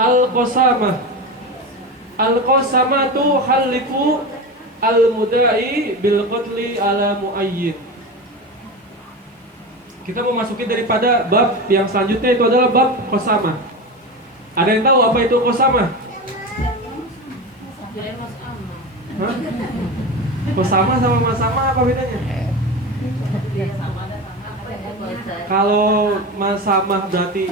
Al-qasamah. Al-qasamah tu halifu al-mudai bil qatli ala muayyin. Kita memasuki daripada bab yang selanjutnya, itu adalah bab qasamah. Ada yang tahu apa itu qasamah? Hah? Qasamah sama masama apa bedanya? Kalau masama berarti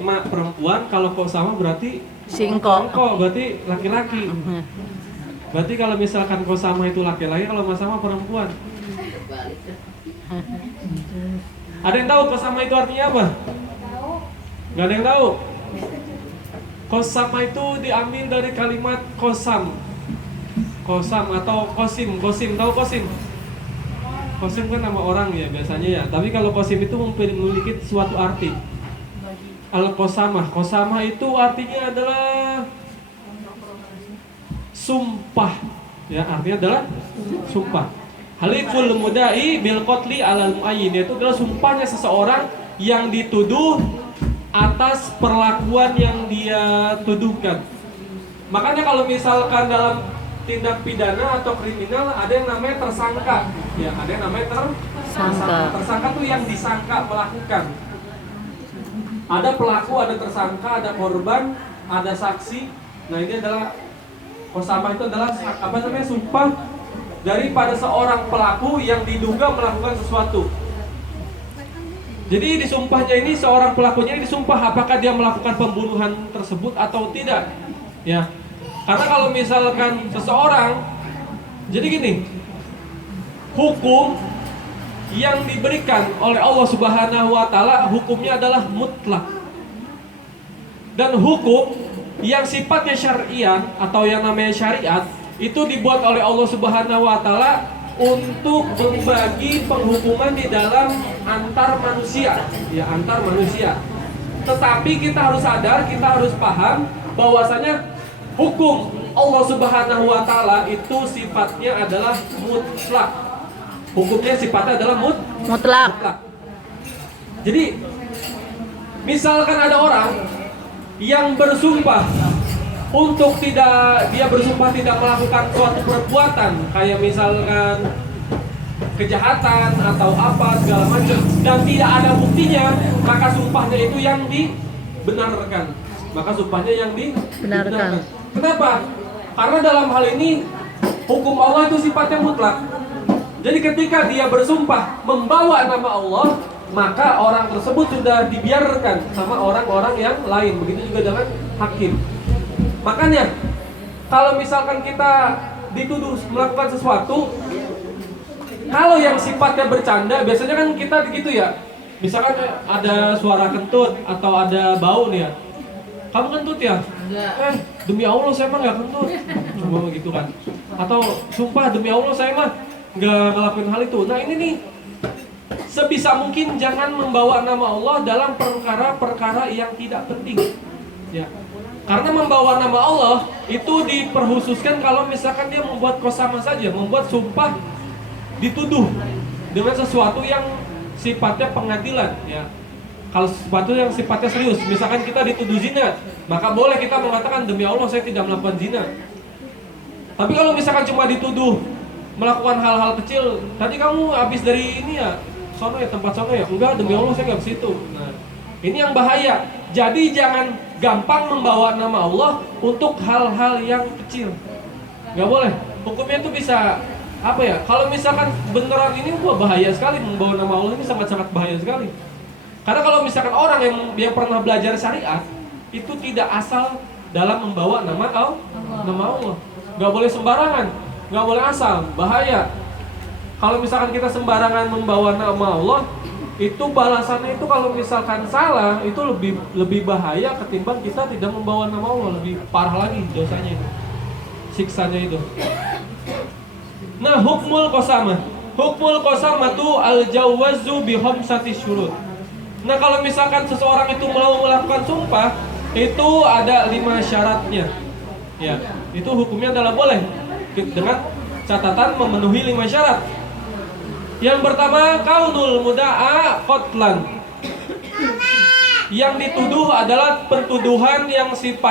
mak perempuan, kalau qasamah berarti Singkong. berarti laki-laki. Berarti kalau misalkan qasamah itu laki-laki, kalau masama perempuan. Ada yang tahu qasamah itu artinya apa? Gak ada yang tahu. Qasamah itu diambil dari kalimat qasam. Qasam atau qasim. Qasim, tahu qasim? Qasim kan nama orang ya biasanya ya. Tapi kalau qasim itu memiliki suatu arti. Al-qasamah. Qasamah itu artinya adalah sumpah. Ya, artinya adalah sumpah. Haliful mudai bil qatli alal muayyin, itu adalah sumpahnya seseorang yang dituduh atas perlakuan yang dia tuduhkan. Makanya kalau misalkan dalam tindak pidana atau kriminal ada yang namanya tersangka. Ya, ada yang namanya tersangka. Tersangka itu yang disangka melakukan. Ada pelaku, ada tersangka, ada korban, ada saksi. Nah, ini adalah qasamah, itu adalah apa namanya, sumpah daripada seorang pelaku yang diduga melakukan sesuatu. Jadi disumpahnya ini, seorang pelakunya ini disumpah apakah dia melakukan pembunuhan tersebut atau tidak. Ya. Karena kalau misalkan seseorang, jadi gini, hukum yang diberikan oleh Allah Subhanahu wa taala hukumnya adalah mutlak. Dan hukum yang sifatnya syariah atau yang namanya syariat itu dibuat oleh Allah Subhanahu wa taala untuk membagi penghukuman di dalam antar manusia, ya, antar manusia. Tetapi kita harus sadar, kita harus paham bahwasanya hukum Allah Subhanahu wa taala itu sifatnya adalah mutlak. Hukumnya sifatnya adalah mutlak. Jadi misalkan ada orang yang bersumpah untuk dia bersumpah tidak melakukan suatu perbuatan, kayak misalkan kejahatan atau apa segala macam, dan tidak ada buktinya, maka sumpahnya itu yang dibenarkan. Maka sumpahnya yang dibenarkan. Kenapa? Karena dalam hal ini hukum Allah itu sifatnya mutlak. Jadi ketika dia bersumpah membawa nama Allah, maka orang tersebut sudah dibiarkan sama orang-orang yang lain. Begitu juga dengan hakim. Makanya kalau misalkan kita dituduh melakukan sesuatu, kalau yang sifatnya bercanda, biasanya kan kita gitu ya. Misalkan ada suara kentut atau ada bau nih ya. Kamu kentut ya? Demi Allah saya mah nggak kentut. Cuma begitu kan. Atau sumpah demi Allah saya mah nggak ngelakuin hal itu. Nah ini nih, sebisa mungkin jangan membawa nama Allah dalam perkara-perkara yang tidak penting. Ya. Karena membawa nama Allah itu diperhususkan kalau misalkan dia membuat qasamah saja, membuat sumpah dituduh dengan sesuatu yang sifatnya pengadilan. Ya. Kalau sesuatu yang sifatnya serius, misalkan kita dituduh zina, maka boleh kita mengatakan demi Allah saya tidak melakukan zina. Tapi kalau misalkan cuma dituduh melakukan hal-hal kecil, tadi kamu habis dari ini ya, sono ya, tempat sono ya, enggak, demi Allah saya nggak ke situ. Nah, ini yang bahaya. Jadi jangan gampang membawa nama Allah untuk hal-hal yang kecil. Nggak boleh. Hukumnya itu bisa apa ya? Kalau misalkan beneran ini bahaya sekali, membawa nama Allah ini sangat-sangat bahaya sekali. Karena kalau misalkan orang yang pernah belajar syariat itu tidak asal dalam membawa nama Allah. Nggak boleh sembarangan, nggak boleh asal, bahaya. Kalau misalkan kita sembarangan membawa nama Allah, itu balasannya itu kalau misalkan salah itu lebih bahaya ketimbang kita tidak membawa nama Allah, lebih parah lagi dosanya itu, siksanya itu. Nah, hukmul qasamah. Hukmul qasamah itu al-jawazu bi khamsati syurut. Nah, kalau misalkan seseorang itu mau melakukan sumpah, itu ada 5 syaratnya. Ya, itu hukumnya adalah boleh dengan catatan memenuhi 5 syarat. Yang pertama, kaunul muda'a qatlan. Yang dituduh adalah pentuduhan yang sifat